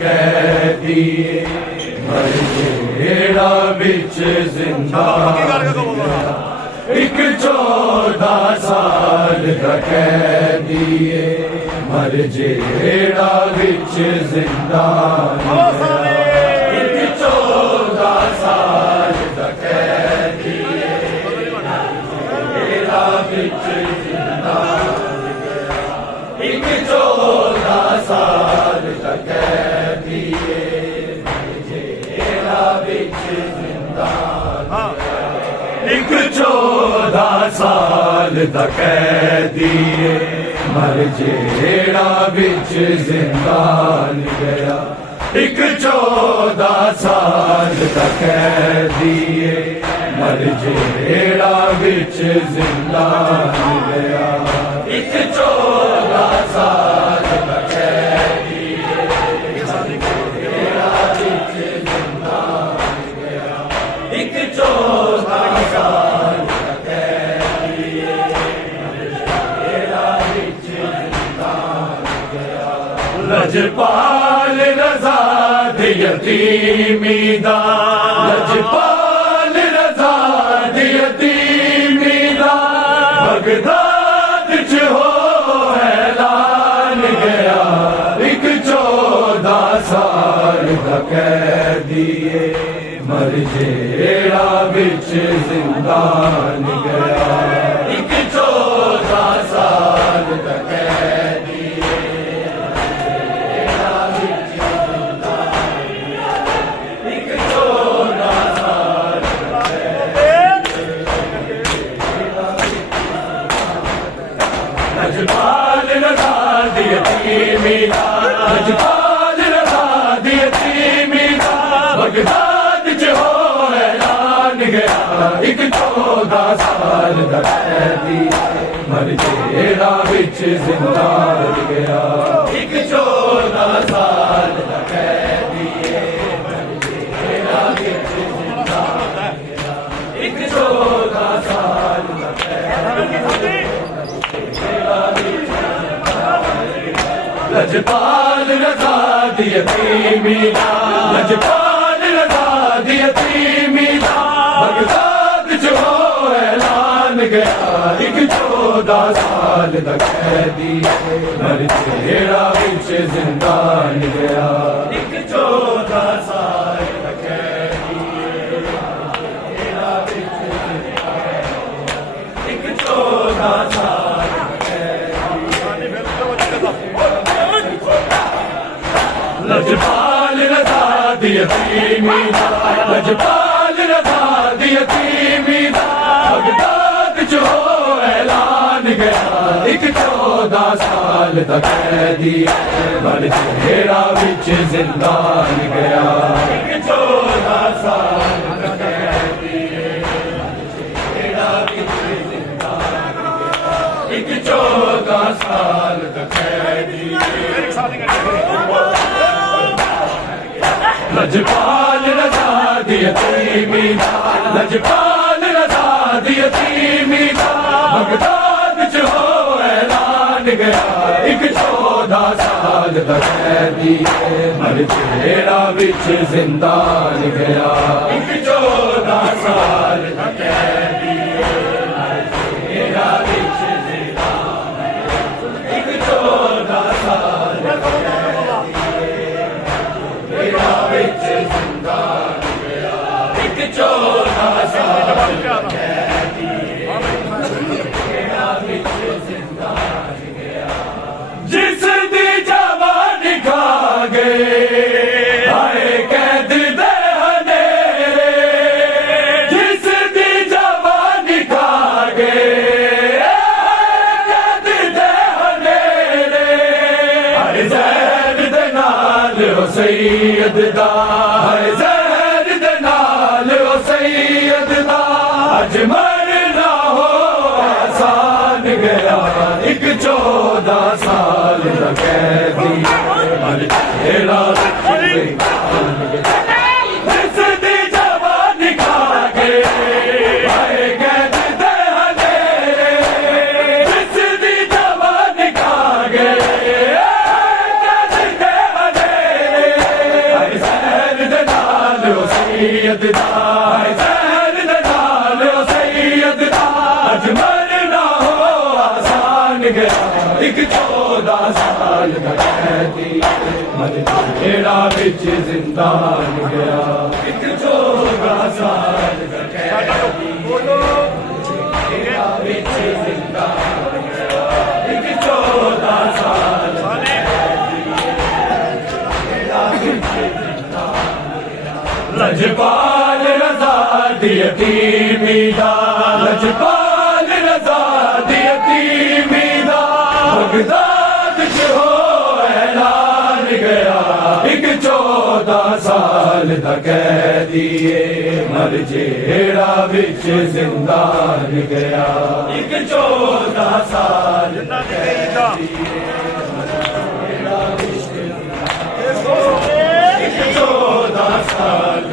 कैदी मर जेड़ा बिच जिंदा एक 14 साल दा कैदी मर जेड़ा बिच जिंदा एक 14 साल दा कैदी जेड़ा बिच जिंदा एक 14 साल दा कैदी जेड़ा बिच जिंदा एक 14 साल दा कैदी मर जेड़ा बिच जिंदान गया एक 14 साल दा कैदी मर जेड़ा बिच जिंदान गया एक 14 साल दा कैदी जेड़ा बिच जिंदान गया एक 14 साल दा कैदी जेड़ा बिच जिंदान गया लजपाल रज़ा दे यतीमी दा लजपाल रज़ा दे यतीमी दा बगदाद च हो ऐलान गया एक 14 साल दा कैदी मर जेड़ा बिच जिंदान गया एक 14 साल दा कैदी जेड़ा बिच जिंदान गया एक 14 साल दा कैदी लजपाल रज़ा दी यतीमी दा लजपाल रज़ा दी यतीमी दा बगदाद च हो ऐलान गया एक 14 साल दा कैदी मर जेड़ा बिच जिंदान गया एक 14 साल दा कैदी मर जेड़ा बिच जिंदान गया एक 14 साल दा कैदी लजपाल रज़ा दी यतीमी दा लजपाल रज़ा दी यतीमी दा बगदाद च हो ऐलान गया एक 14 साल दा कैदी मर जेड़ा बिच जिंदान गया एक 14 साल दा कैदी जेड़ा बिच जिंदान एक 14 साल लजपाल रज़ा दी यतीमी दा लजपाल रज़ा दी यतीमी दा बगदाद च हो ऐलान गया एक 14 साल दा कैदी मर जेड़ा बिच जिंदान गया एक 14 साल दा कैदी जेड़ा बिच जिंदान गया एक 14 साल दा कैदी लजपाल रज़ा दी यतीमी दा लजपाल रज़ा दी यतीमी दा बगदाद च हो ऐलान गया एक 14 साल दा कैदी मर जेड़ा बिच जिंदान गया एक 14 साल दा कैदी मर जेड़ा बिच जिंदान एक 14 साल दा जेड़ा बिच जिंदान गया एक 14 साल दा कैदी जेड़ा बिच जिंदान गया जिस दी जवानी खा गए आए कैद दे हनेरे जिस दी जवानी खा गए कैद दे हनेरे आए ज़हर दे नाल ओ सैयद दा आए ज़हर दे नाल ओ सैयद दा अज मरना हो आसान गया एक 14 साल दा कैदी मर जेड़ा जिस दी जवानी खा गए आए कैद दे हनेरे जिस दी जवानी खा गए कैद दे हनेरे 14 साल दा कैदी मर जेड़ा विच जिंदान गया एक 14 साल दा कैदी जेड़ा विच जिंदान गया एक 14 साल लजपाल रज़ा दी यतीमी दा लजपाल रज़ा दी यतीमी दा बगदाद च हो ऐलान गया एक 14 साल दा कैदी मर जेड़ा विच जिंदान गया एक 14 साल दा कैदी एक 14 साल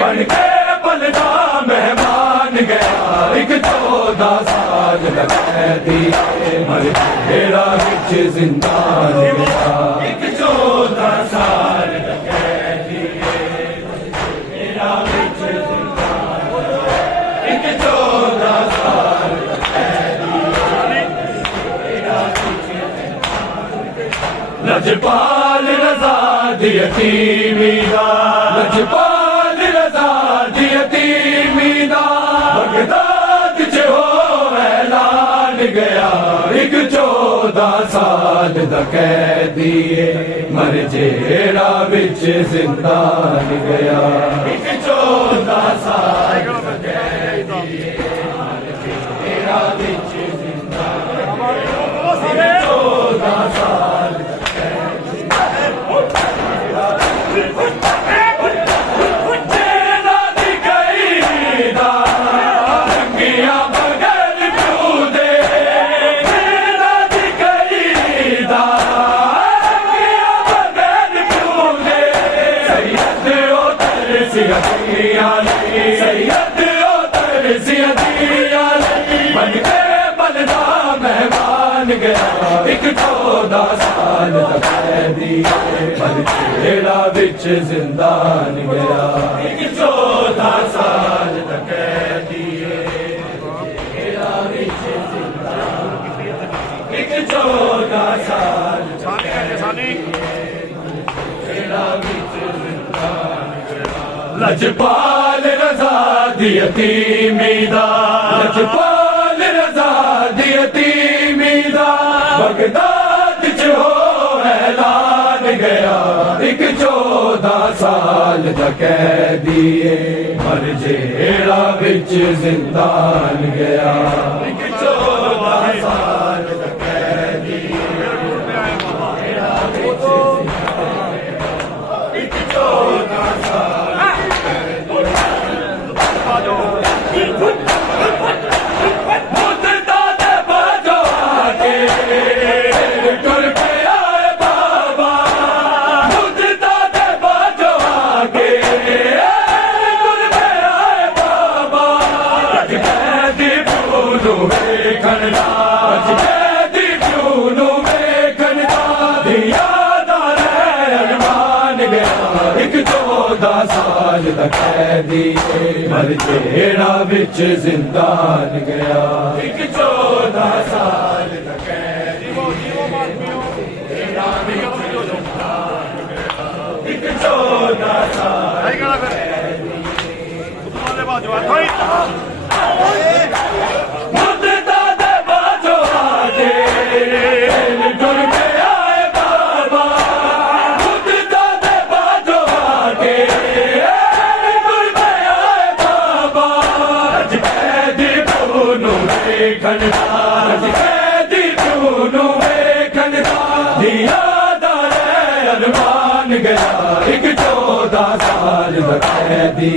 बन के बलदा मेहमान गया एक 14 साल दा कैदी मर जेड़ा विच जिंदान गया एक 14 साल दा कैदी जेड़ा विच जिंदान एक 14 साल दा कैदी जेड़ा विच लजपाल रज़ा दी यतीमी दा लजपाल रज़ा दी यतीमी दा बगदाद च हो ऐलान गया एक 14 साल दा कैदी मर जेड़ा विच जिंदान गया एक 14 साल दा कैदी मर जेड़ा विच जिंदान गया 14 साल बन के बलदा मेहमान गया एक 14 साल दा कैदी मर जेड़ा विच जिंदान गया एक 14 साल दा कैदी जेड़ा विच जिंदान एक 14 साल दा कैदी जेड़ा विच जिंदान गया लजपाल रज़ा दी यतीमी दा लजपाल रज़ा दी यतीमी दा बगदाद च हो ऐलान गया एक 14 साल दा कैदी मर जेड़ा विच जिंदान गया एक 14 साल दा कैदी जेड़ा विच जिंदान एक 14 साल एक 14 साल दा कैदी मर जेड़ा विच जिंदान गया एक 14 साल दा कैदी जेड़ा विच जिंदान गया एक 14 साल एक 14 साल दा कैदी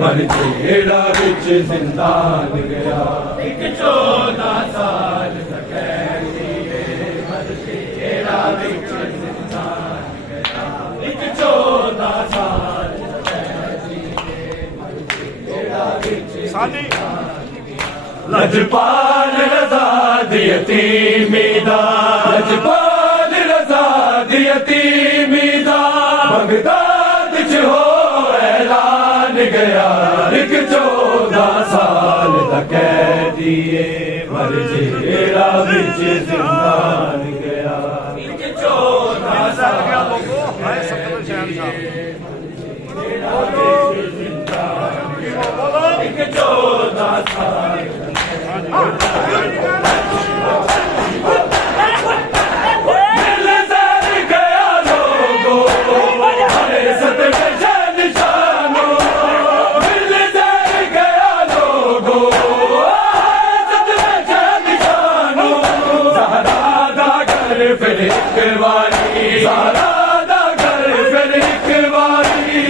मर जेड़ा विच जिंदान गया एक 14 साल दा कैदी मर जेड़ा विच जिंदान गया एक 14 साल लजपाल रजा दी यतीमी दा लजपाल रजा दी यतीमी दा बगदाद च हो ऐलान गया एक 14 साल दा कैदी मर जेड़ा विच जिंदान गया एक 14 साल एक 14 साल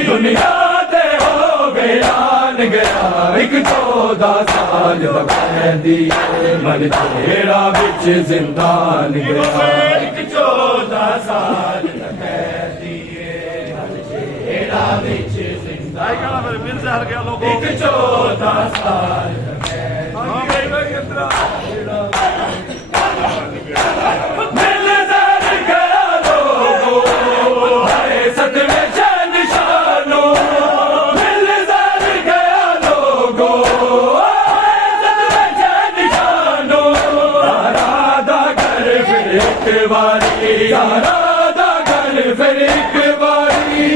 दुनिया ते हो ऐलान गया एक 14 साल दा कैदी मर जेड़ा विच जिंदान गया एक 14 साल दा कैदी मर जेड़ा विच जिंदान एक 14 साल दा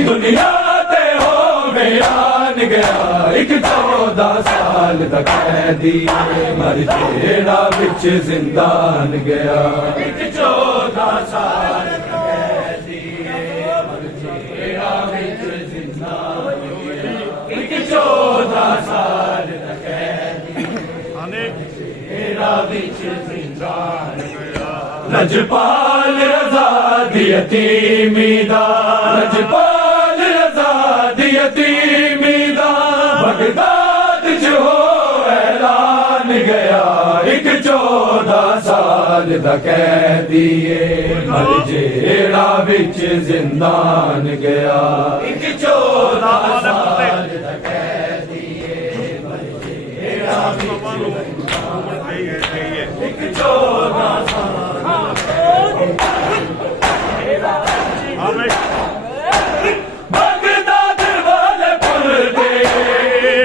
दुनिया ते हो ऐलान गया एक 14 साल दा कैदी मर जेड़ा विच जिंदान गया एक 14 साल दा कैदी मर जेड़ा विच जिंदान गया एक 14 साल दा कैदी जेड़ा विच जिंदान गया लजपाल रजा दी यतीमी दा लजपाल रजा दी यतीमी दा बगदाद च हो ऐलान गया एक 14 साल दा कैदी मर जेड़ा विच जिंदान गया एक 14 साल दा कैदी मर जेड़ा विच एक 14 साल बगदाद वाले पुल पे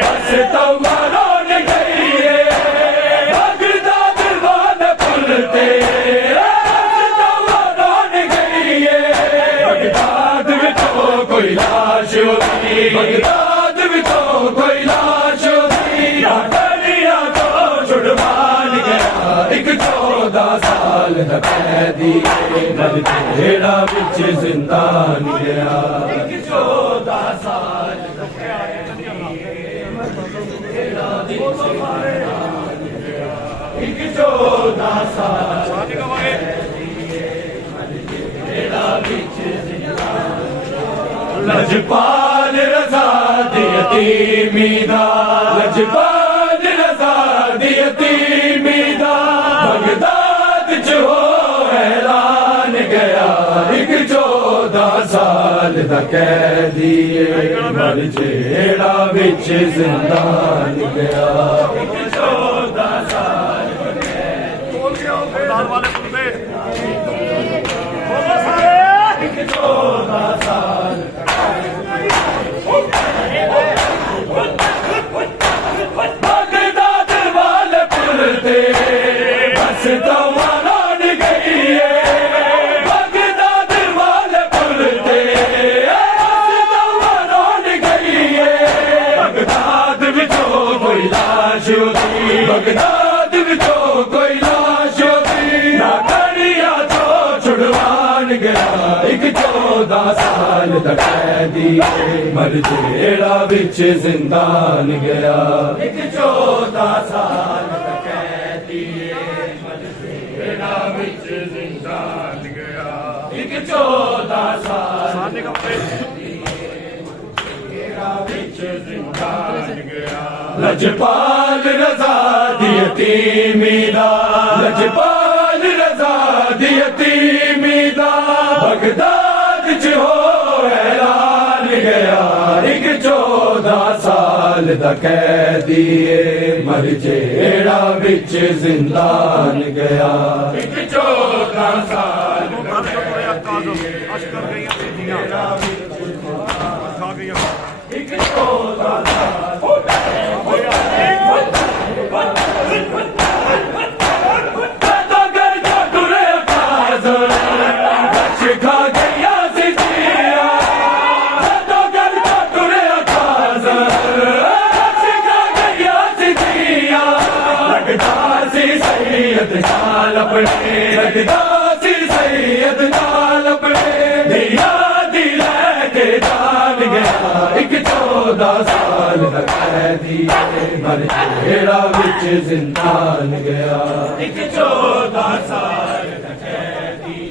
बस तवारों गई है बगदाद वाले पुल पे बस तवारों गई है बगदाद में तो कोई लाश होती बगदाद में तो कोई लाश होती डरिया तो छुड़वान गया एक 14 साल दा कैदी मर जेड़ा विच जिंदान गया एक 14 साल दा कैदी मर जेड़ा विच जिंदान गया एक 14 साल दा कैदी मर जेड़ा विच जिंदान लजपाल रजा दी यतीमी दा लजपाल रजा दी यतीमी दा बगदाद च हो ऐलान गया एक 14 साल दा कैदी मर जेड़ा विच जिंदान गया एक 14 साल दा कैदी एक 14 साल बगदाद वाले पुल पे बस तवारों गई है बगदाद वाले पुल पे बस तवारों गई है बगदाद में तो कोई लाश होती बगदाद में तो कोई लाश होती ना कड़िया तो छुड़वान गया एक 14 साल दा कैदी मर जेड़ा विच जिंदान गया एक 14 साल दा कैदी मर जेड़ा विच जिंदान गया एक 14 साल विच जिंदान गया लजपाल रजा दी यतीमी दा लजपाल रजा दी यतीमी दा बगदाद च हो ऐलान गया एक 14 साल साल दा कैदी मर जेड़ा विच जिंदान गया। एक 14 साल दा कैदी एक 14 लगदासी सैयद नाल अपने दिया दिल के जान गया। एक 14 साल दा कैदी मर जेड़ा विच जिंदान गया। एक 14 साल दा कैदी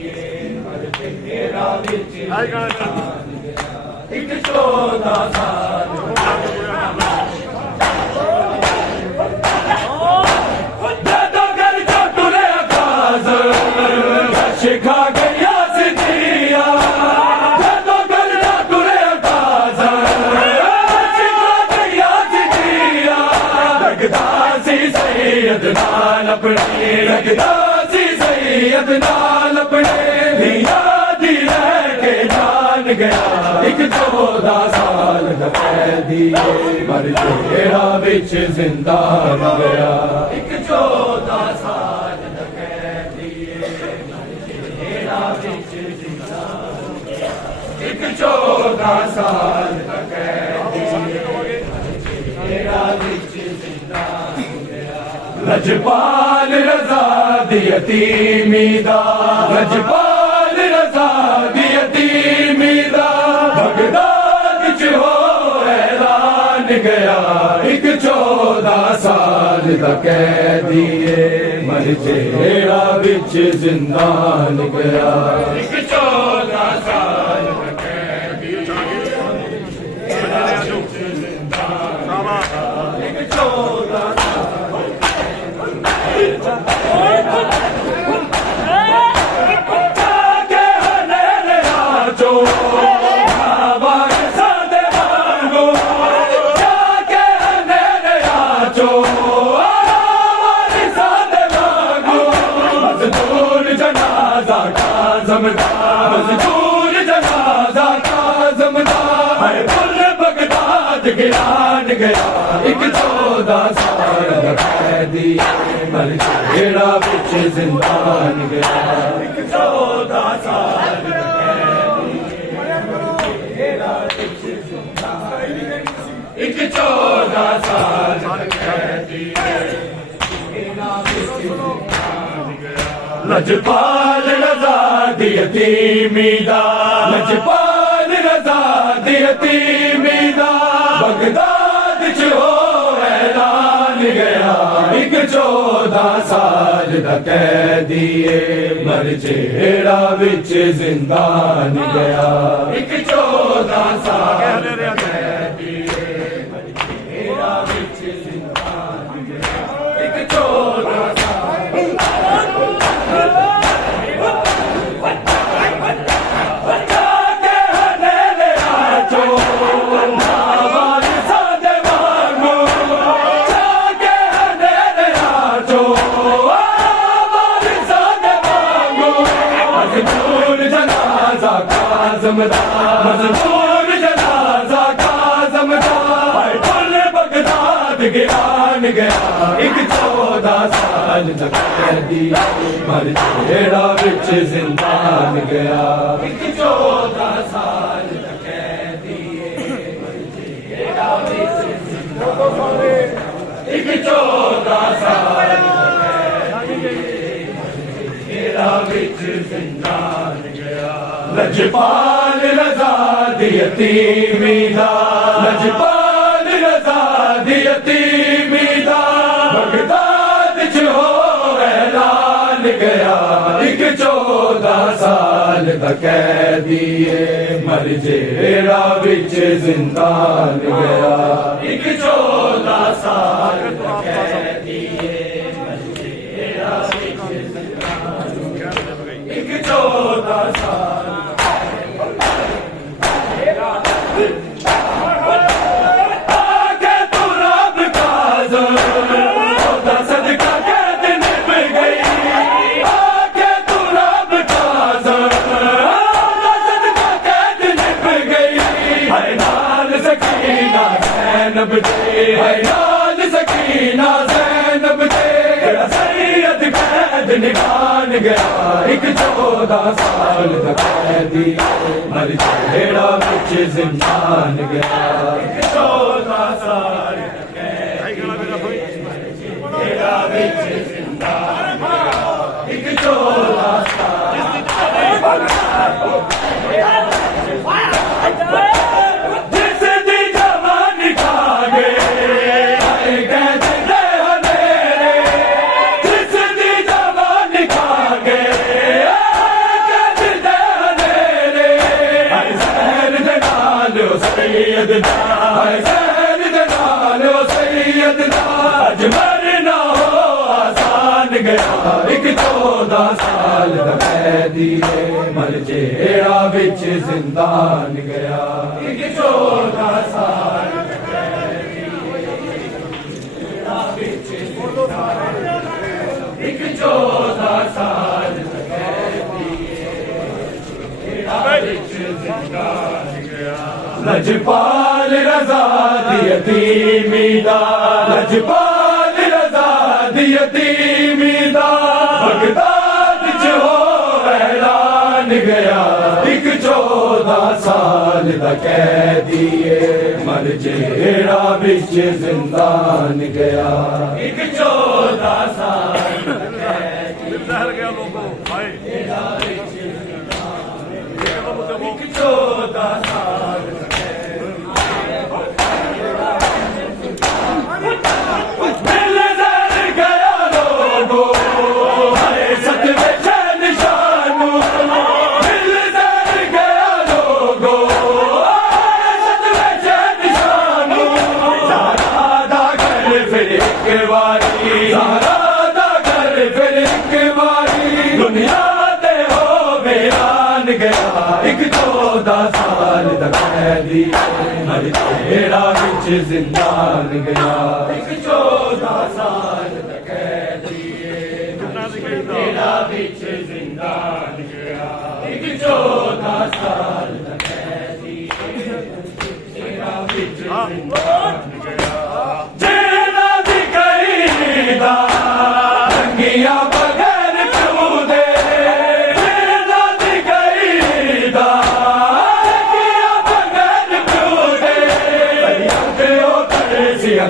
मर जेड़ा विच जिंदान गया। एक 14 साल शिखा गया सिद्धिया तो गलना तुरे अकाजा शिखा गया सिद्धिया। लगदासी सैयद नाल अपने लगदासी सैयद नाल अपने दिया दिल के जान गया। एक 14 साल दा कैदी मर जेड़ा विच जिंदान गया। एक 14 साल दा कैदी एक 14 साल दा कैदी लजपाल रज़ा दी यतीमी दा लजपाल रज़ा दी यतीमी दा बगदाद च हो ऐलान गया। एक 14 साल दा कैदी मर जेड़ा विच जिंदान गया। एक 14 साल दा कैदी एक 14 मजदूर जनाजा का जमदार है पुल बगदाद गिरान गया। एक 14 साल दा कैदी मर जेड़ा विच जिंदान गया। एक 14 साल दा कैदी एक 14 साल दा कैदी लजपाल रज़ा दी यतीमी दा लजपाल रज़ा दी यतीमी दा बगदाद च हो ऐलान गया। एक 14 साल दा कैदी मर जेड़ा विच जिंदान गया। एक 14 साल दा कैदी मर जेड़ा विच जिंदान गया। एक 14 मजदूर जनाजा का जमदार पुल बगदाद गिरान गया। एक 14 साल दा कैदी मर जेड़ा विच जिंदान गया। एक 14 साल दा कैदी मर जेड़ा विच जिंदान गया। एक 14 साल दा कैदी मर जेड़ा विच जिंदान गया। लजपाल रज़ा दी यतीमी दा लजपाल रज़ा दी यतीमी दा बगदाद च हो ऐलान गया। एक 14 साल दा कैदी मर जेड़ा विच जिंदान गया। एक 14 साल दा कैदी मर जेड़ा विच जिंदान गया। एक 14 साल आगे तो जैनब दे नाल सकीना जैनब दे सैयद कैद निकाल गया एक 14 साल दा कैदी मर जेड़ा विच जिंदान गया एक 14 साल जेड़ा विच जिंदान गया एक 14 जिस दी जवानी खा गए कैद दे हनेरे जिस दी जवानी खा गए कैद दे हनेरे जहर दे नाल सैयद दा जहर दे नाल सैयद दा अज मरना हो आसान गया एक 14 साल दा कैदी मर जेड़ा विच जिंदान गया एक 14 साल दा कैदी जेड़ा विच जिंदान एक 14 साल दा कैदी जेड़ा विच जिंदान गया लजपाल रज़ा दी यतीमी दा लजपाल रज़ा दी यतीमी दा बगदाद च हो ऐलान गया एक 14 साल दा कैदी मर जेड़ा विच जिंदान गया एक 14 साल दा कैदी गया लोगों हाय जेड़ा विच जिंदान एक 14 साल दुनिया दे हो वीरान गया एक 14 साल दा कैदी मर जेड़ा विच जिंदान गया एक 14 साल दा कैदी जेड़ा विच जिंदान गया एक 14 साल दा कैदी जेड़ा विच जिंदान गया जेड़ा दी कईदा रंगिया बगैर क्यों दे जेड़ा दी कईदा रंगिया बगैर क्यों दे सैयद ओ तरसिया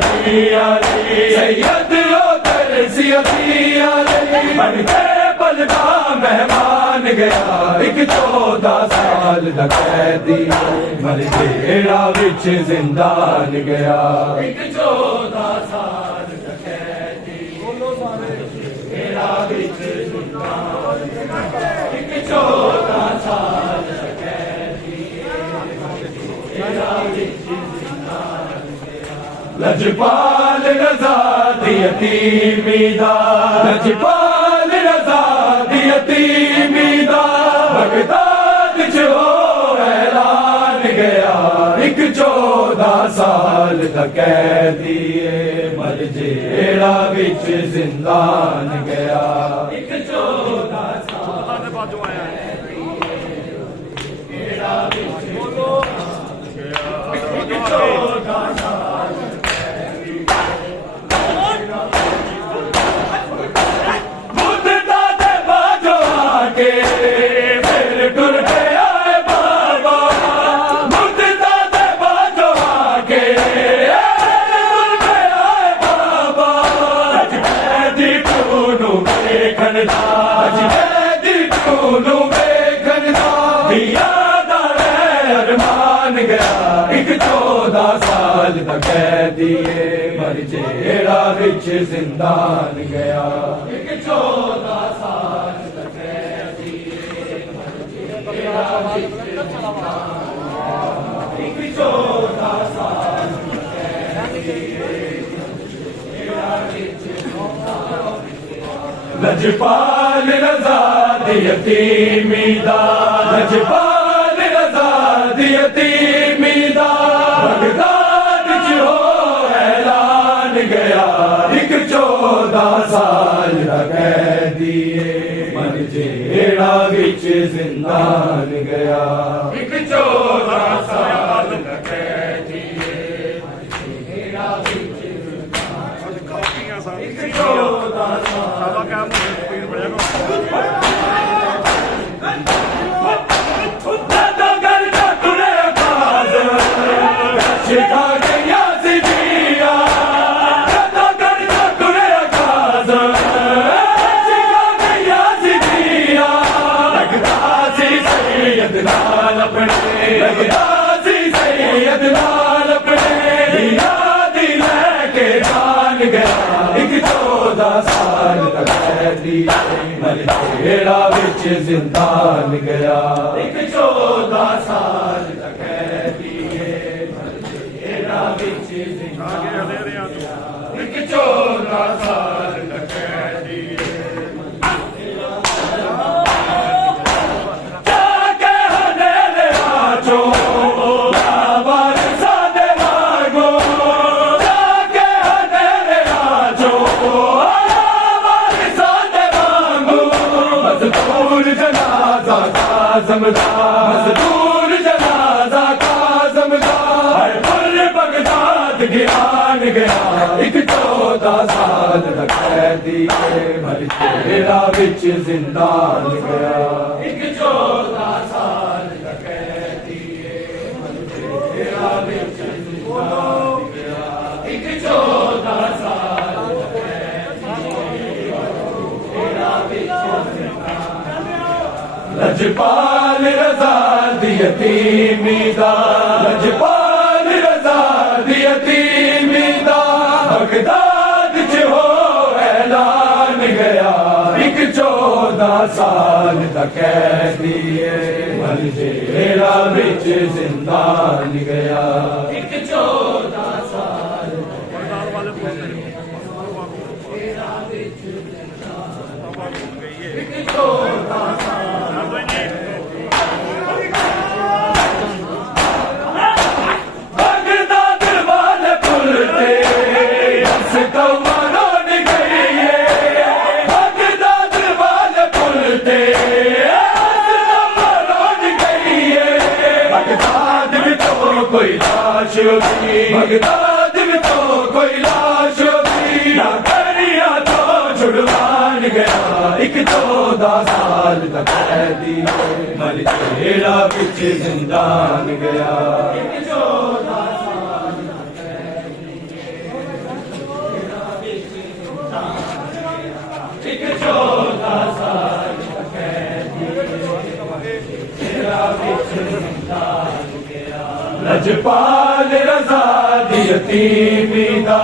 सैयद ओ तरसिया बन के बलदा मेहमान गया एक 14 साल दा कैदी मर जेड़ा विच जिंदान गया एक 14 साल दा कैदी जेड़ा विच जिंदान एक 14 साल दा कैदी जेड़ा विच जिंदान लजपाल रज़ा दी यतीमी दा लजपाल रज़ा दी यतीमी दा बगदाद च हो ऐलान गया एक 14 साल दा कैदी मर जेड़ा विच जिंदान गया एक 14 साल बाजू आया जेड़ा विच एक 14 साल के फिर टुर के आए बाबा मुर्दा दे बाजो आके टुर के आए बाबा अज कैदी टूनू वेखन दा अज कैदी टूनू वेखन दा दिया दा अरमान गया एक 14 साल दा कैदी मर जेड़ा विच जिंदान गया एक 14 साल एक 14 साल लजपाल रज़ा दी यतीमी दा लजपाल रज़ा दी यतीमी दा बगदाद च हो ऐलान गया एक 14 साल दा कैदी मर जेड़ा विच जिंदान गया एक 14 साल दा कैदी जेड़ा विच जिंदान गया एक 14 साल तक जेड़ा विच जिंदान एक 14 साल तक मजदूर जनाजा काज़मदार फुल बगदाद गिरान गया एक 14 साल तक कैदी जेड़ा विच जिंदान गया एक 14 साल तक कैदी जेड़ा विच जिंदान गया एक 14 साल तक जेड़ा विच लजपाल रज़ा दी यतीमी दा लजपाल रज़ा दी यतीमी दा बगदाद च हो ऐलान गया एक 14 साल दा कैदी मर जेड़ा विच जिंदान गया एक 14 साल एक 14 साल बगदाद में तो कोई लाश होगी ना करिया तो छुड़वान गया एक 14 साल तक कैदी मर जेड़ा विच जिंदान गया एक 14 साल तक एक 14 साल तक कैदी जेड़ा विच जिंदान गया लजपाल रज़ा दी यतीमी दा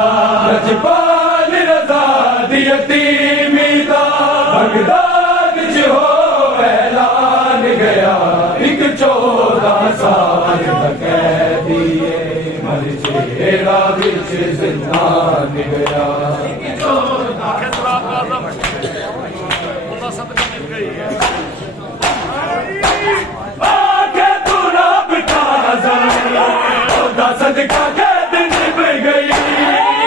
लजपाल रज़ा दी यतीमी दा बगदाद च हो ऐलान गया एक 14 साल तक कैदी मर जेड़ा विच जिंदान गया एक 14 सदका कैद निभ गई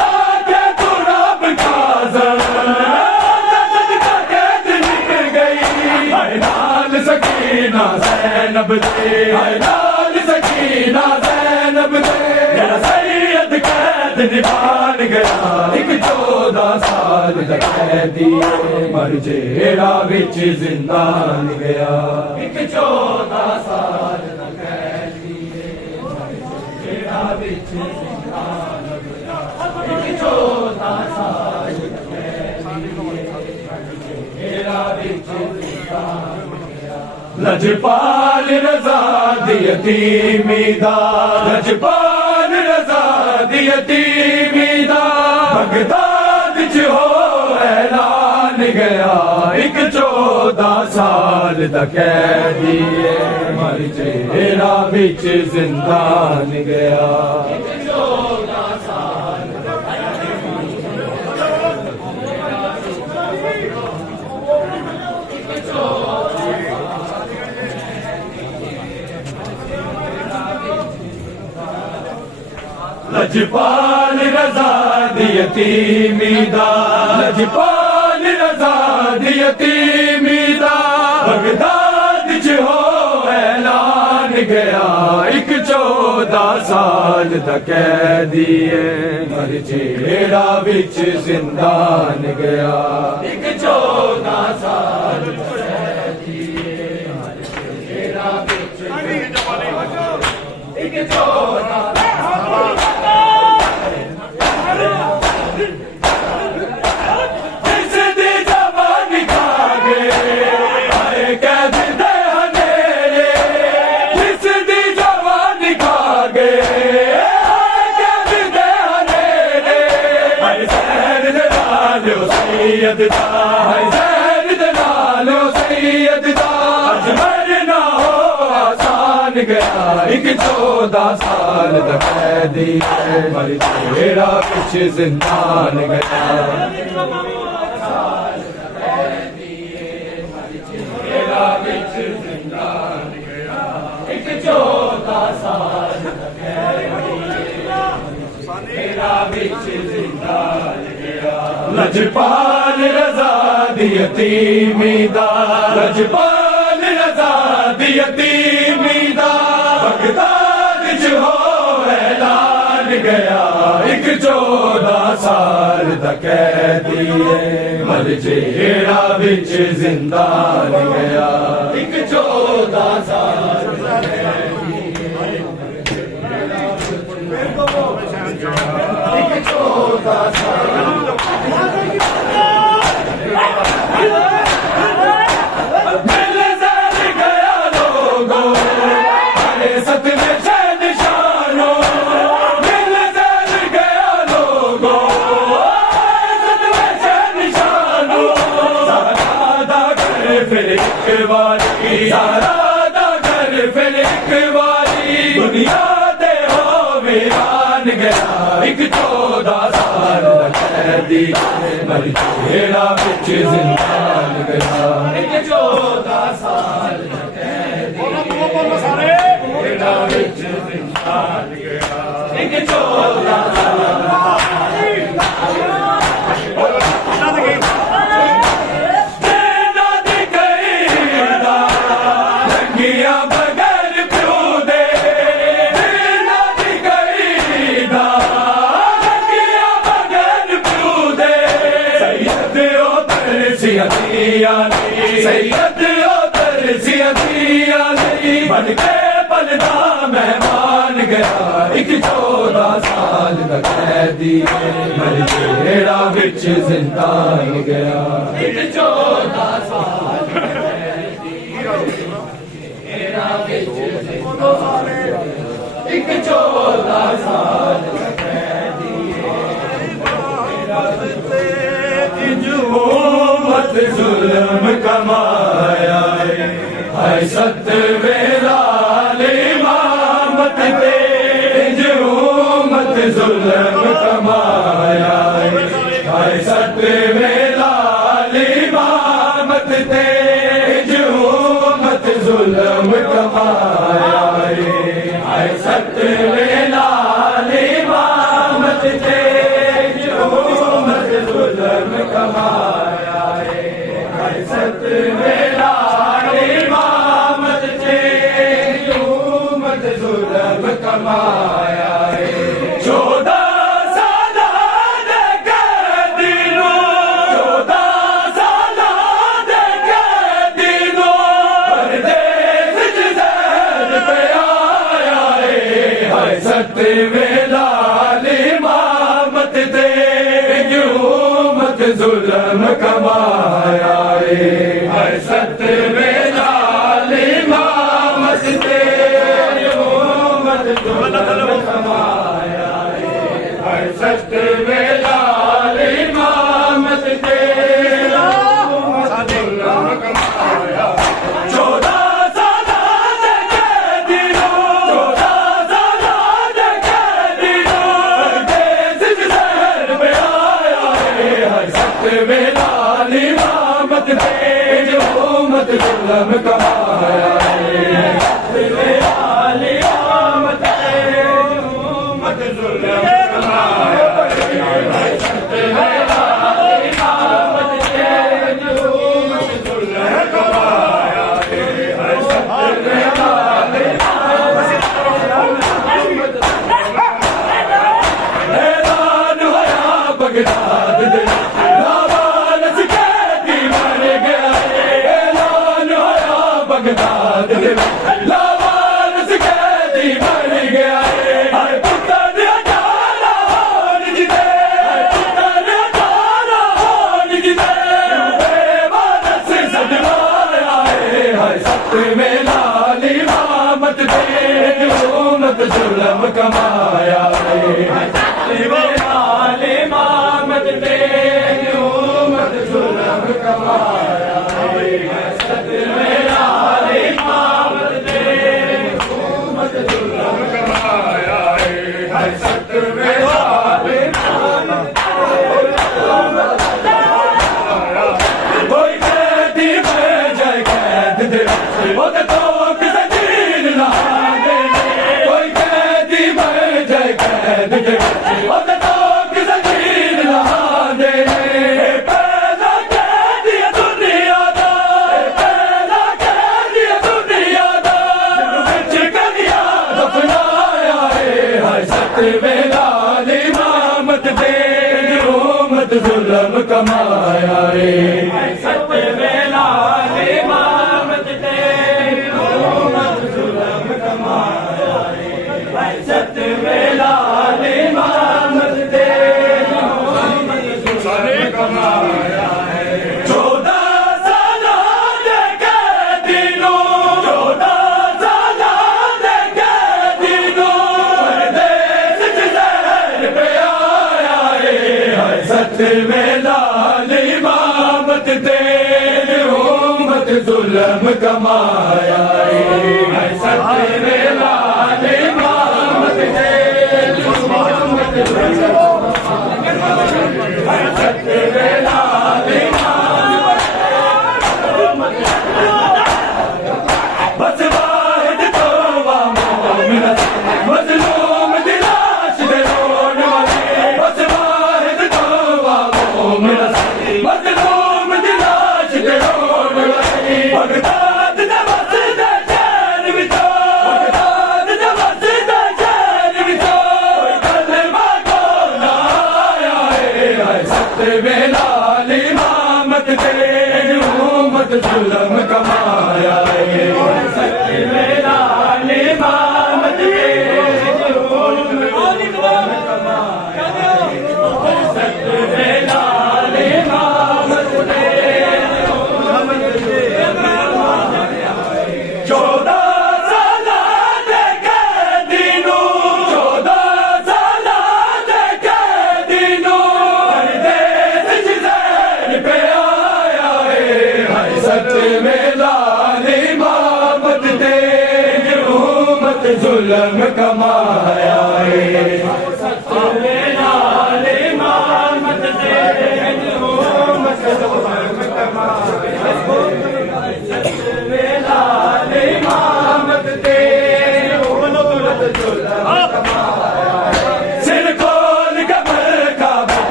आके तू रब काज़म सदका कैद निभ गई हाय नाल सकीना ज़ैनब दे हाय नाल सकीना ज़ैनब दे जेड़ा सैयद कैद निभान गया एक 14 साल तक कैदी मर जेड़ा विच जिंदान गया एक 14 साल तक कैदी विच जिंदान गया एक 14 साल तक जेड़ा विच जिंदान गया लजपाल रज़ा दी यतीमी दा लजपाल रज़ा दी यतीमी दा बगदाद च हो ऐलान गया एक 14 साल दा कैदी मर जेड़ा विच जिंदान गया एक 14 साल लजपाल रज़ा दी यतीमी दा लजपाल रज़ा दी यतीमी दा बगदाद च हो ऐलान गया एक 14 साल दा कैदी है मर जेड़ा विच जिंदान गया एक 14 साल दा कैदी है मर जेड़ा विच एक 14 सैयद नालो सैयद अज मरना हो आसान गया एक 14 साल दा कैदी मर जेड़ा विच जिंदान गया एक 14 साल दा कैदी लजपाल रजा दी यतीमी दा लजपाल रजा दी यतीमी दा बगदाद च हो ऐलान गया एक 14 साल दा कैदी मर जेड़ा विच जिंदान गया एक 14 साल दा कैदी एक 14 साल दुनिया दे हो वीरान गया एक 14 साल दा कैदी मर जेड़ा विच जिंदान गया एक 14 साल दा कैदी जेड़ा विच जिंदान गया एक 14 साल सैयद बन के बलदा मेहमान गया एक 14 साल दा कैदी मर जेड़ा विच जिंदान गया एक 14 साल दा कैदी जेड़ा विच जिंदान एक 14 साल दा कैदी मत जुल्म कमाया है सत वेला इमामत ते मत जुल्म कमाया है सत वेला इमामत ते मत जुल्म कमाया है सत वेला इमामत ते मत जुल्म कमाया सत वेला इमामत ते मत जुल्म कमाया 14 साल दे कैदी नो 14 साल दे कैदी नो परदेस च ज़हर पे आया है सत वेला इमामत ते मत जुल्म कमाया है सत वेला इमामत ते मत जुल्म कमाया है सत वेला इमामत ते मत जुल्म कमाया 14 साल दे कैदी नो 14 साल दे कैदी नो परदेस च ज़हर पे आया है सत वेला इमामत ते मत जुल्म कमाया सत वेला इमामत ते मत जुल्म कमाया सत वेला इमामत ते मत जुल्म कमाया सत वेला इमामत बगदाद दे लावारस कैदी मर गया ऐलान होया बगदाद दे लावारस कैदी मर गया हर पुत्र अठारा होन जिदे पुत्र अठारा होन जिदे बेवारस सदवाया हर सतवें लाल इमामत दे उम्मत जुल्म कमाया सतवें लाल इमामत दे उम्मत जुल्म कमाया सतवें लाल इमामत दे उम्मत जुल्म कमाया सतवें लाल इमामत कोई कैदी में जाए कैद दे वो तो जंजीर ला दे कोई कैदी में जाए कैद दे वो तो जंजीर ला दे पहला कैदी दुनिया दा पहला कैदी दुनिया दा बिच कलिया दफनाया है सतवें लाल इमामत दे उम्मत जुल्म कमाया सतवें लाल इमामत दे उम्मत जुल्म कमाया सतवें लाल इमामत दे उम्मत जुल्म कमाया 14 साल दे कैदी नूं 14 साल दे कैदी नूं परदेस च ज़हर पिया सतवें लाल इमामत दे उम्मत जुल्म कमाया सतवें लाल इमामत दे उम्मत जुल्म कमाया सतवें लाल इमामत बस वाहिद तौबा मोमिन मज़लूम दी लाश दे रोण वाले बस वाहिद तौबा मोमिन मज़लूम दी लाश दे रोण वाले बगदाद दा वसदा चैन विचों बगदाद दा वसदा चैन विचों कलमा को लाया सतवें लाल इमामत दे उम्मत जुल्म कमाया सतवें लाल इमामत दे उम्मत जुल्म कमाया सतवें लाल इमामत दे उम्मत जुल्म कमाया 14 साल दे कैदी नूं 14 साल दे कैदी नूं परदेस च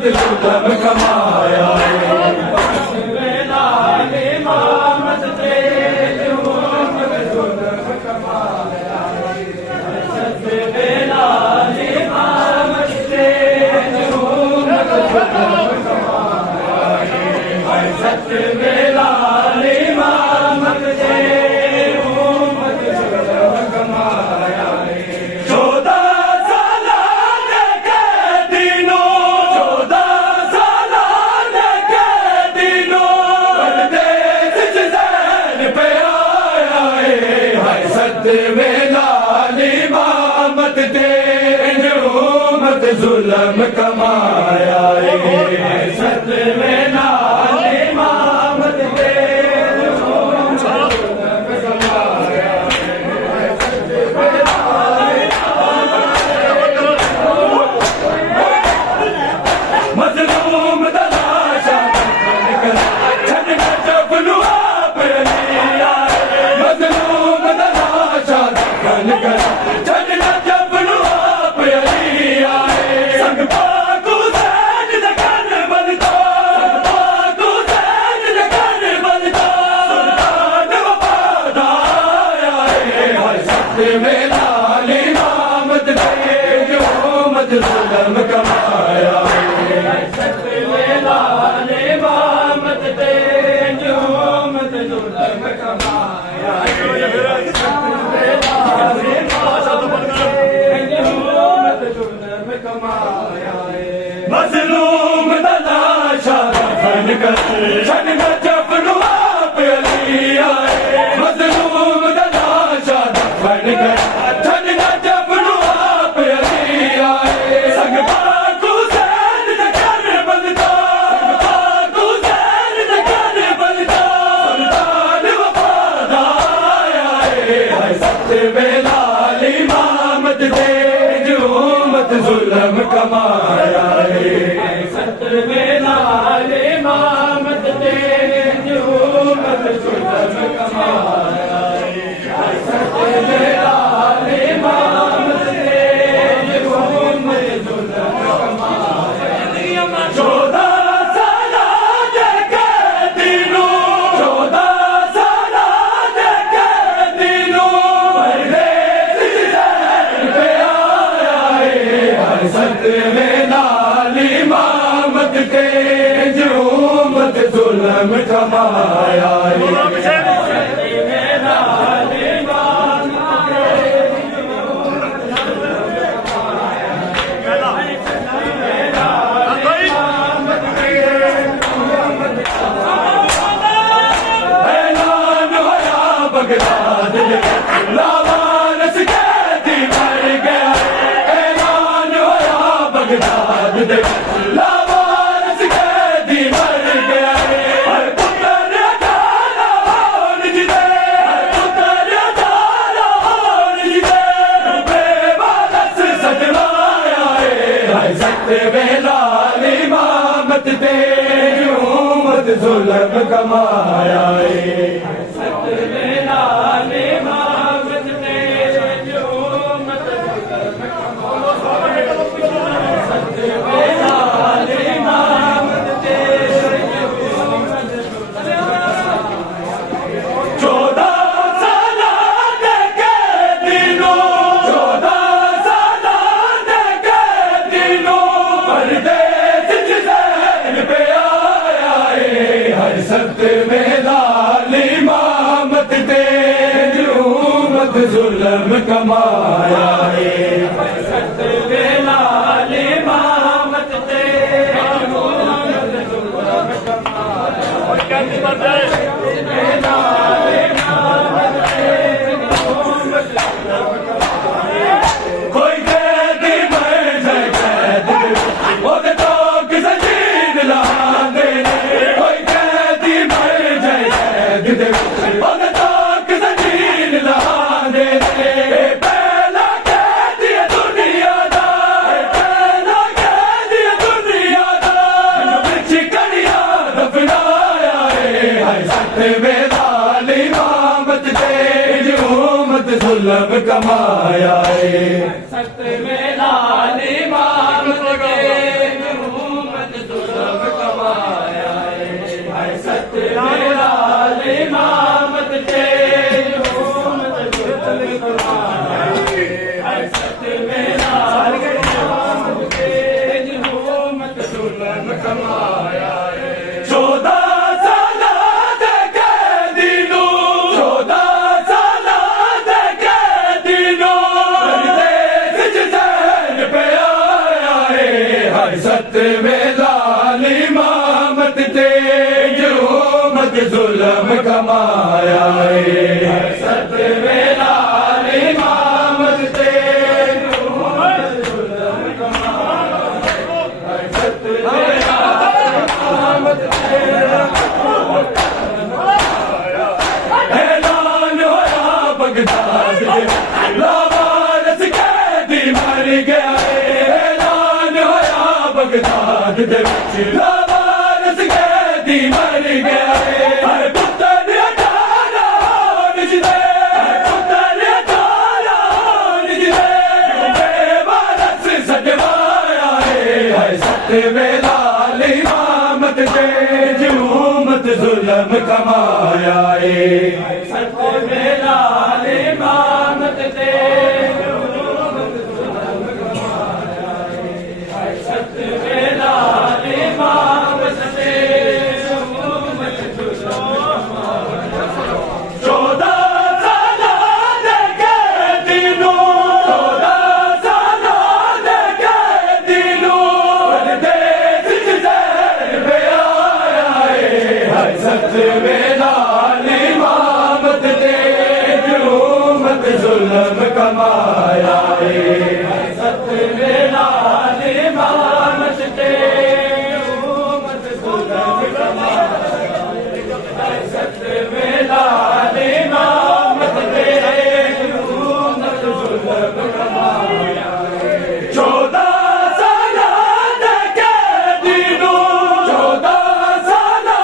मत जुल्म कमाया जुल्म कमाया सत में लाल इमामत दे मजलूम दलाशा छन चपलू आप लिया मजलूम दलाशा छन चपलू आप लिया जुल्म कमाया सत में लाल इमामत दे जो मत जुल्म कमाया सत में लाल इमामत दे जो मत जुल्म कमाया मजलूम दलाशा दफन कर छन चपलू आप लिया मजलूम दलाशा दफन कर छन चपलू आप लिया जुल्म कमाया सत में लाल इमामत दे जो मत जुल्म कमाया सत में लाल इमामत दे जो मत जुल्म कमाया 14 साल के दिनों 14 साल के दिनों सत में लाल इमामत के जो मत जुल्म कमाया ऐलान होया बगदाद लावारस कैदी मर गया ऐलान होया बगदाद लावारस कैदी मर गया हर पुत्र अठारा होन जिदे हर पुत्र अठारा होन जिदे बेवारस सजवाया है सत में लाल इमामत दे मत जुल्म कमाया सत में लाल इमामत दे जो मत जुल्म कमाया सत में लाल इमामत दे जो मत जुल्म 14 साल के दिनों 14 साल के दिनों परदेस जैन पे आया हर सत में लाल इमामत दे जो मत जुल्म कमाया सत में लाल इमामत दे जो मत जुल्म कमाया कोई कैदी मर जाए कैद ओदे तो किसे जीन लांदे कोई कैदी मर जाए कैद ओदे तो किसे जीन लांदे पहला कैदी दुनिया दा पहला कैदी दुनिया दा बिच कड़िया दफनाया है सत में लाल इमामत दे जो मत जुल्म कमाया सत में लाल इमामत दे जो मत जुल्म कमाया है 14 साला दे कैदी नू 14 साला दे कैदी नू परदेस च चैन पे आया है हर सतवें लाल इमामत ते हुकूमत जुल्म कमाया है हर सतवें लाल इमामत ते ऐलान होया बगदाद लावारस कैदी मर गया ऐलान होया बगदाद दे विच लावारस कैदी मर गया हर पुत्तर अठारा निजदे पुत्तर अठारा निजदे बेवारस सजवाया है सतवें लाल इमामत ते हुकूमत जुल्म कमाया है सतवें लाल इमामत ते हुकूमत जुल्म कमाया है सतवें लाल इमामत ते हुकूमत जुल्म कमाया 14 साला दे कैदी नू 14 साला दे कैदी नू परदेस च चैन पे आया है हर सतवें लाल इमामत ते हुकूमत जुल्म कमाया है हर सतवें लाल इमामत ते हुकूमत जुल्म कमाया है सतवें लाल इमामत ते हुकूमत जुल्म कमाया है 14 साला दे कैदी नू 14 साला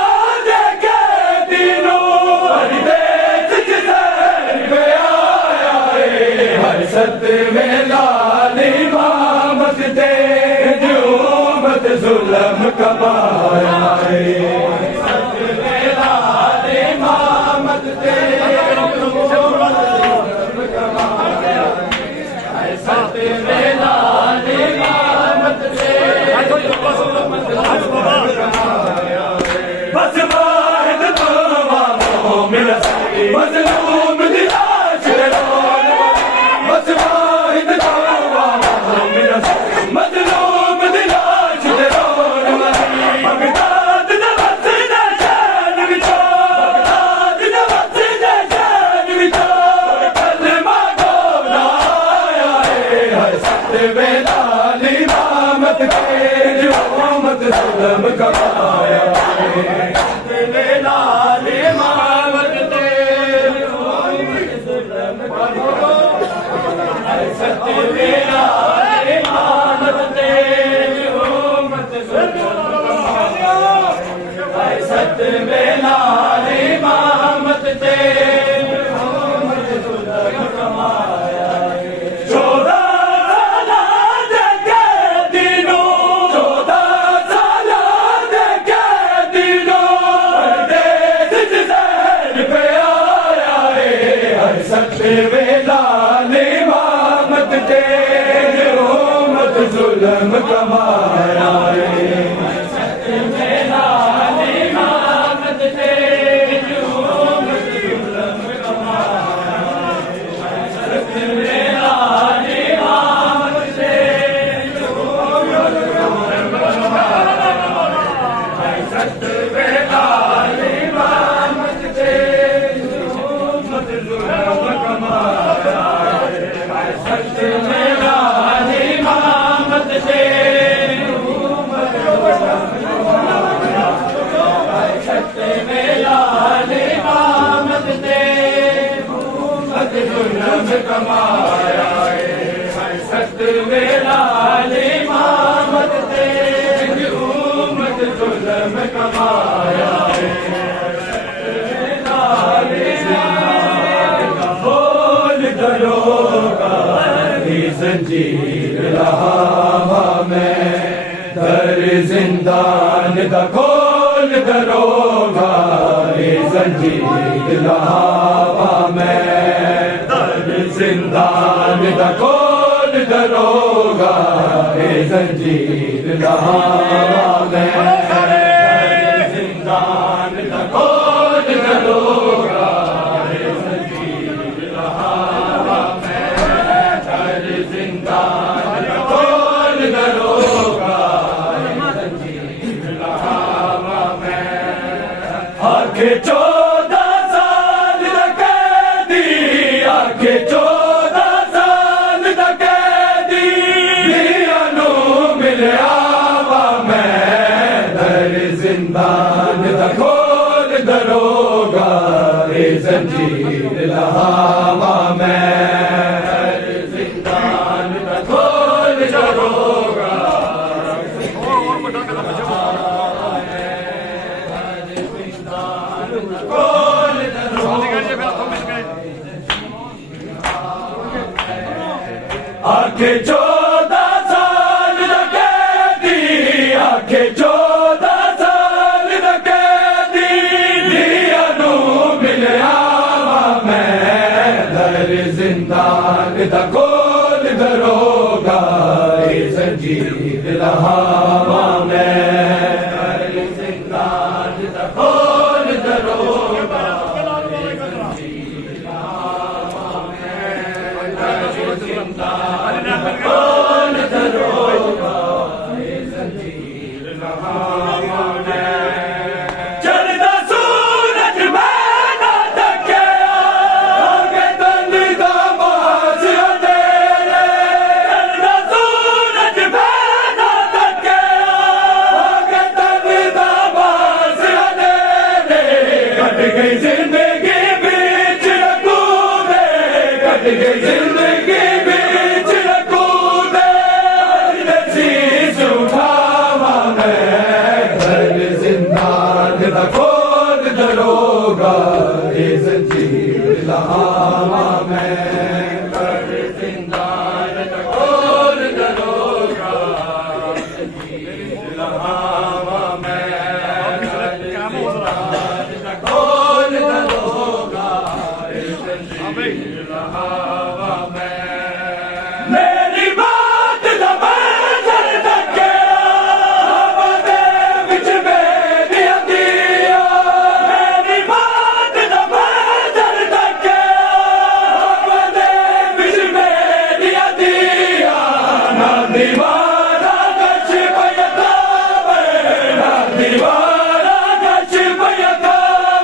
दे कैदी नू परदेस च चैन पे आया है हर सतवें लाल इमामत ते हुकूमत जुल्म कमाया है सतवें लाल इमामत ते हुकूमत जुल्म कमाया है सतवें लाल इमामत ते हुकूमत जुल्म कमाया है बस वाहिद तौबा मोमिन मज़लूम दी लाश रोन बस वाहिद तौबा मोमिन मज़लूम दी लाश रोन बगदाद दा वसदा शान विचो बगदाद दा वसदा शान विचो कलमा बोलाया है हर सतवें लाल इमामत ते हुकूमत जुल्म कमाया है सतवें लाल इमामत ते हुकूमत जुल्म कमाया है सतवें लाल इमामत ते हुकूमत जुल्म कमाया है सतवें लाल इमामत ते हुकूमत जुल्म कमाया है 14 साला दे कैदी नू 14 साला दे कैदी नू परदेस च चैन पे आया है हर सतवें लाल इमामत ते हुकूमत जुल्म कमाया है सतवें लाल इमामत ते हुकूमत जुल्म कमाया है सतवें लाल इमामत ते हुकूमत जुल्म कमाया है सतवें लाल इमामत ते हुकूमत जुल्म कमाया है सतवें लाल इमामत ते हुकूमत जुल्म कमाया है सतवें लाल इमामत ते हुकूमत जुल्म कमाया है सतवें लाल इमामत ते हुकूमत जुल्म कमाया है सतवें लाल इमामत बोल दरोगा जंजीर रहा मैं दर जिंदान दा खोल दरोगा जंजीर रहा मैं दर जिंदान दा खोल दरोगा जंजीर रहा आखे 14 साल दा कैदी आखे 14 साल दा कैदी दिया नू मिलिया वा मैं दर जिंदान दा खोल दरोगा ए जंजीर लहावा मैं दर जिंदान दा खोल दरोगा आखे 14 साल दा कैदी आखे 14 साल दा कैदी दिया नू मिलिया वा मैं दर जिंदान दा खोल दरोगा ए जंजीर लहावा मैं दर जिंदान दा खोल दरोगा चलदा सूरज मैं ना तकिया आगे तंद दा बास अंधेरे चलदा सूरज मैं ना तकिया आगे तंद दा बास अंधेरे कट गई जिंदगी बीच रकूदे कट गई जिंदगी बीच रकूदे नसीस उठावा मैं दर जिंदान दा खोल दरोगा ए जंजीर लहावा मैं दर जिंदान दा खोल दरोगा जंजीर लहावा मैं दर जिंदान दा खोल दरोगा ए जंजीर लहावा मैं मेरी बात दा मंजर तकिया आवाज़े विच मेरी दिया मेरी बात दा मंजर तकिया आवाज़े विच मेरी दिया ना दीवारा गच पयता ना दीवारा गच पयता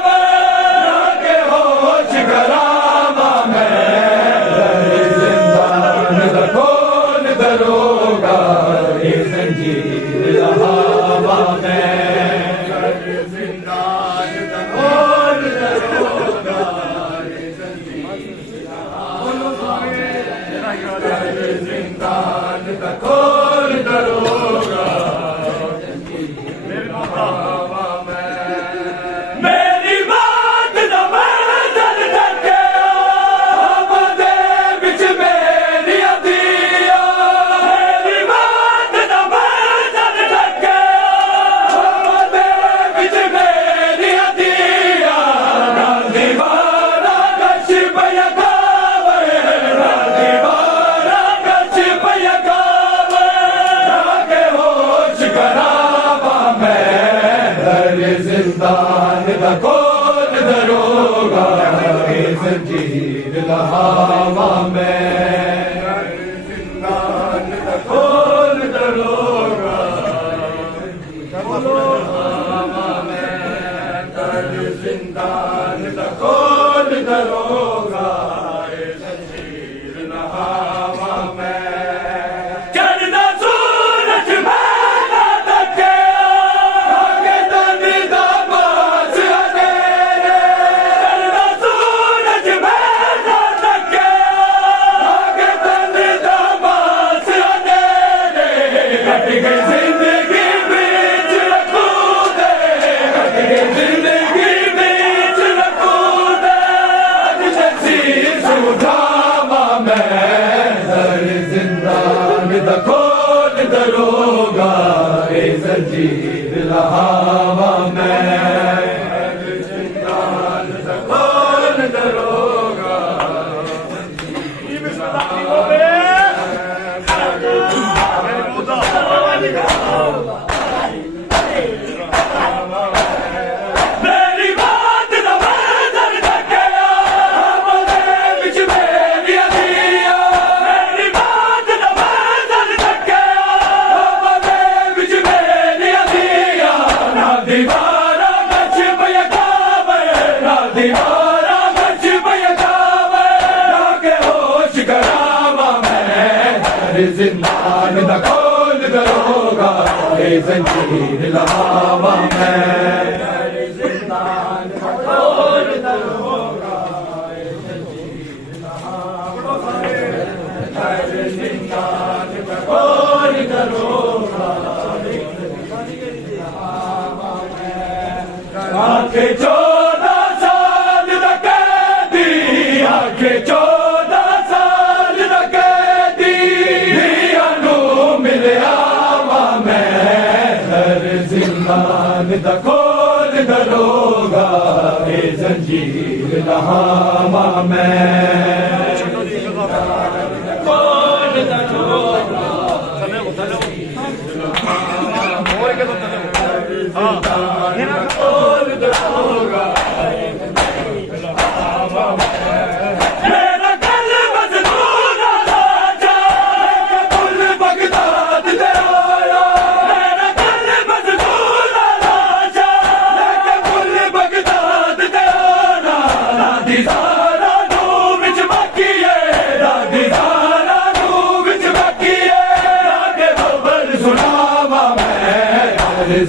ना के होश करावा मैं जिंदान दा खोल दरोगा ए जंजीर लहावा मैं जिंदान दा खोल दरोगा ए जंजीर लहावा मैं जिंदान दा खोल दरोगा जंजीर लहावा मैं मेरी बात दा मंजर तकिया आवाज़े विच मेरी दिया मेरी बात दा मंजर तकिया आवाज़े विच मेरी दिया ना दीवारा गच पया गावे ना दीवारा गच पया गावे ना के होश करावा मैं दर जिंदान दा खोल दरोगा ए जंजीर लहावा मैं दर जिंदान दा खोल दरोगा लहावा मैं दर जिंदान दा खोल दरोगा ए जंजीर लहावा मैं चढ़दा सूरज मैं ना तकिया आगे तंद दा बास अंधेरे चढ़दा सूरज मैं ना तकिया आगे तंद दा बास अंधेरे कट गई जिंदगी बीच रकूदे कट गई जिंदगी बीच रकूदे नसीस उठावा मैं दर जिंदान दा खोल दरोगा ए जंजीर लहावा मैं जिंदान दा खोल दरोगा मेरी बात दा मंजर तकिया आवाज़े विच मेरी दिया मेरी बात दा मंजर तकिया आवाज़े विच मेरी दिया ना जंजीर लगावा मैं आखे 14 साल दा कैदी आखे 14 साल दा कैदी नू मिलिया वा मैं हर जिंदान दा खोल दरोगा ए जंजीर लहावा मैं खोल दरोगा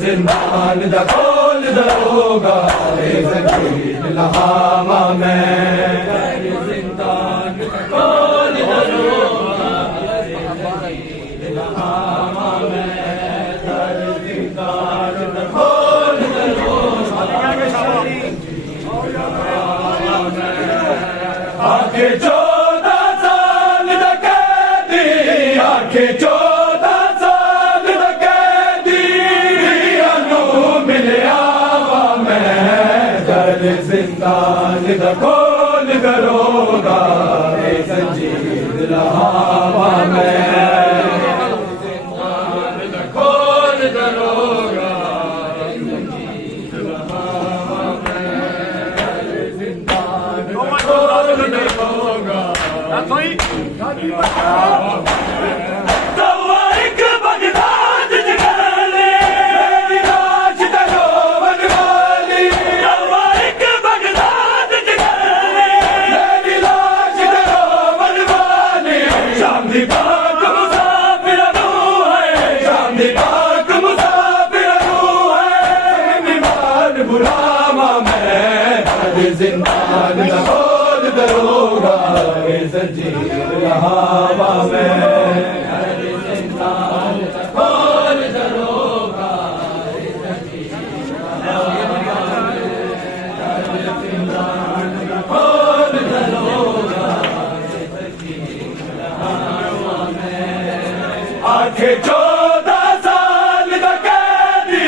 जिंदान दा खोल दरोगा ए जंजीर लहावा मैं जिंदान दा खोल दरोगा लहावा मैं जिंदान दा खोल दरोगा आखे 14 साल दा कैदी आखे 14 साल दा कैदी जिंदान दा खोल दरोगा ए जंजीर लहावा मैं जिंदान दा खोल दरोगा जंजीर लहावा मैं जिंदान दा खोल दरोगा जिंदान दा खोल दरोगा ए जंजीर लहावा मैं जिंदान दा खोल दरोगा ए जंजीर लहावा जिंदान दा खोल दरोगा ए जंजीर लहावा मैं आखे 14 साल दा कैदी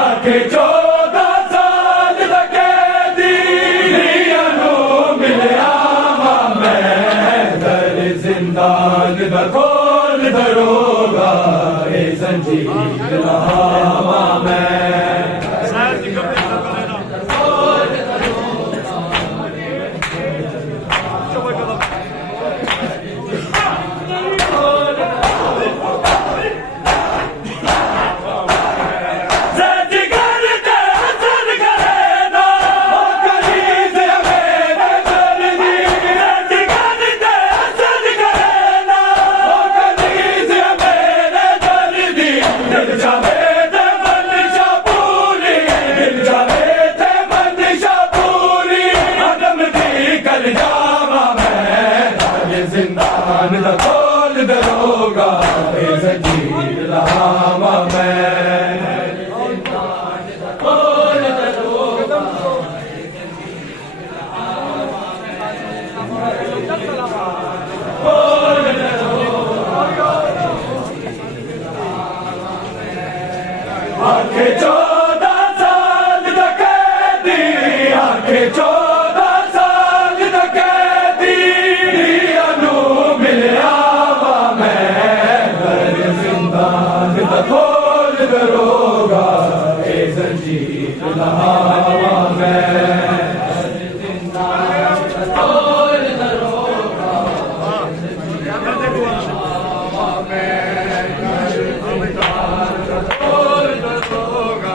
आखे 14 साल दा कैदी जिंदान दा खोल दरोगा ए जंजीर लहावा मैं जिंदान दा खोल दरोगा ए जंजीर लहावा मैं जिंदान दा खोल दरोगा खोल दरोगा आखे 14 साल दा कैदी आखे 14 साल दा कैदी जिंदान दा खोल दरोगा ए जंजीर लहावा मैं जिंदान दा खोल दरोगा लहावा मैं जिंदान दा खोल दरोगा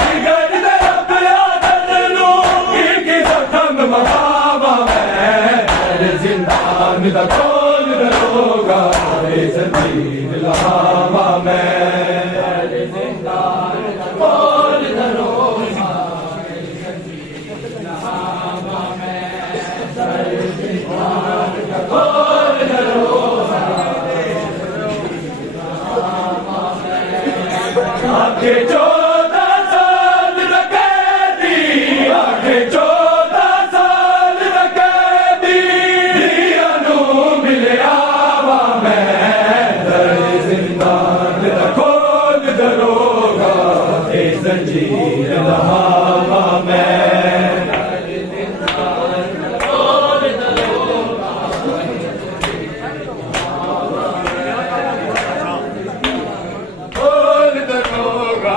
जिगर दे रब आदन नू की जख्म मवावा मैं जिंदान दा खोल दरोगा जंजीर लहावा मैं जिंदान दा खोल दरोगा जंजीर लहावा मैं जिंदान दा खोल दरोगा आगे 14 साल रखी आगे 14 साल रखी दिया नू मिलिया वा मैं दर जिंदान दा खोल दरोगा ए जंजीर लहावा मैं जिंदान दा खोल दरोगा खोल दरोगा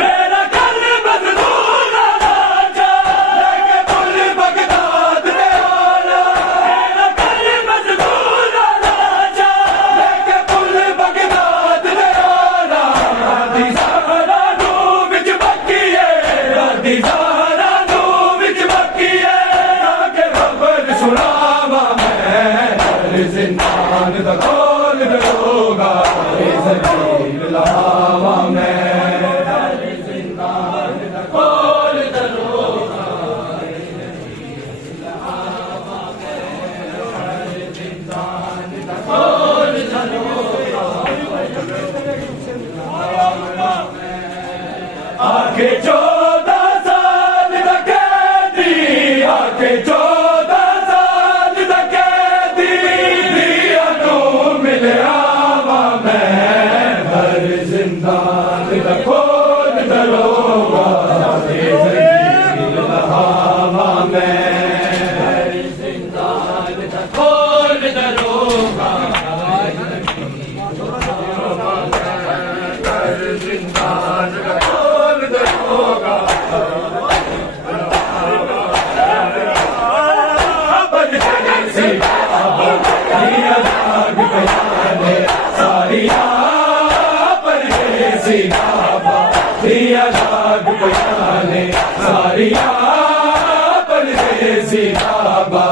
मेरा घर मजदूर राजा लेके पुल बगदाद दे आना मेरा घर मजदूर राजा लेके पुल बगदाद दे आना राधी सारा नू विच बक्की है राधी सारा नू विच बक्की है आके खबर सुनावा मैं जिंदान दा खोल दरोगा ए जंजीर लहावा मैं जिंदान दा खोल दरोगा ए जंजीर लहावा मैं जिंदान दा खोल दरोगा आगे 14 साल दा कैदी आगे 14 साल दा कैदी दिया नू मिलिया वा मैं हर जिंदान दा खोल दरोगा ए जंजीर लहावा मैं हर जिंदान दा खोल दरोगा हर जिंदान दा खोल दरोगा परदेसी दिया जाग बयाने सारिया परदेसी बाबा दिया जाग बयाने सारिया परदेसी बाबा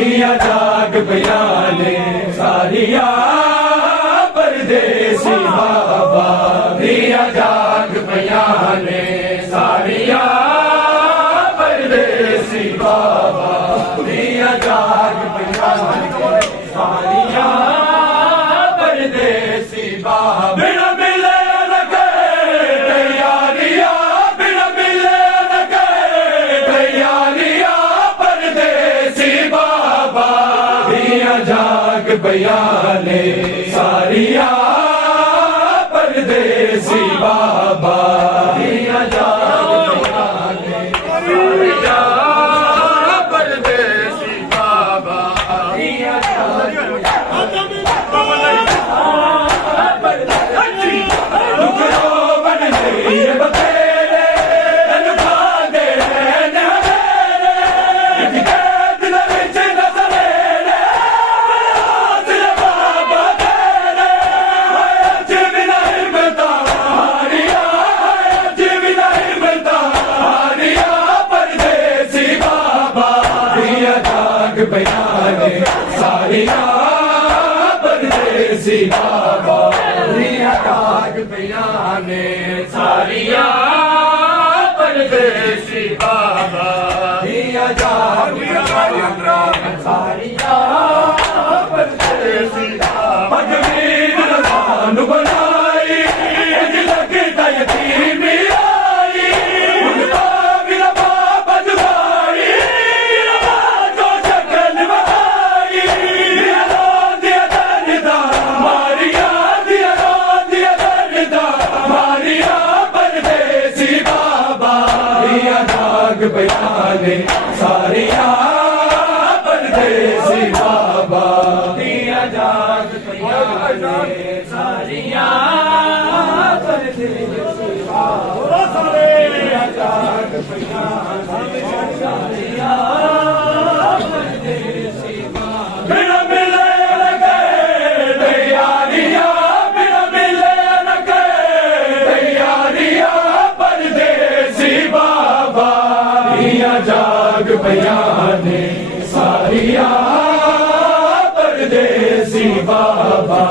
दिया जाग बयाने सारिया परदेसी बाबा दिया जाग बयाने सारिया परदेसी बाबा दिया जाग बयाने सारिया परदेसी बाबा बिना मिले न गए तैयारिया बिना मिले न गए तैयारिया परदेसी बाबा दिया जाग बयाने सारिया परदेसी बाबा दिया जाग बयाने सारिया परदेसी बाबा दिया जाग दुख रो बन गई बतेरे तन खांदे रहने हवेरे कैद दे विच न सवेरे हौसले बाबा तेरे अज भी नहीं हिम्मतां हारिया अज भी नहीं हिम्मतां हारिया परदेसी बाबा दिया जाग बयाने सारिया परदेसी बाबा दिया जाग बयाने सारिया परदेसी बाबा दिया जाग बयाने सारिया परदेसी बाबा जमीन रजान बनाई इंज लगता यतीमी आई उनका मेरा बाबा जुदाई जो शक्ल बनाई दिया दर्दा मारिया दिया दर्दा मारिया परदेसी बाबा दिया जाग बयाने सारिया परदेसी बाबा दिया जाग बयाने सारिया परदेसी बाबा दिया जाग बयाने सारिया परदेसी बाबा बिना मिले न गए तैयारियां बिना मिले न गए बाबा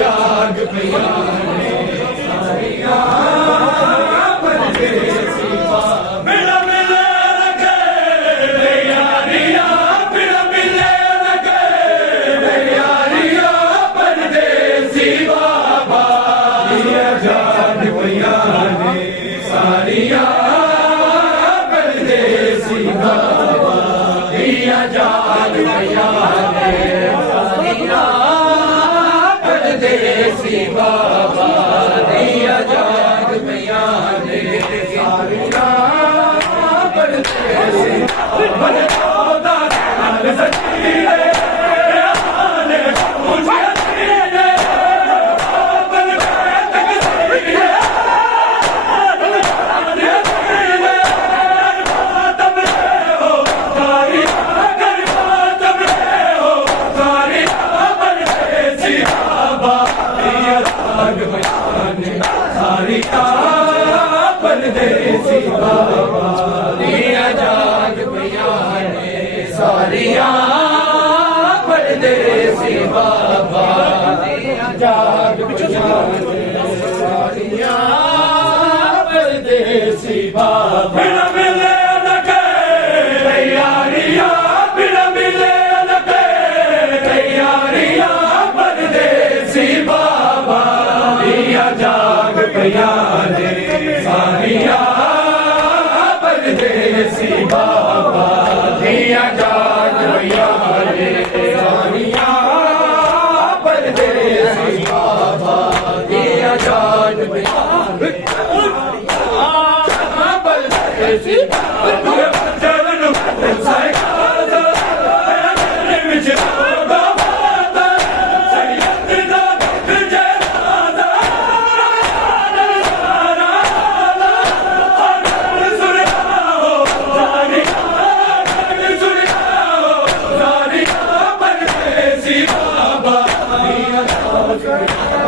जाग पिया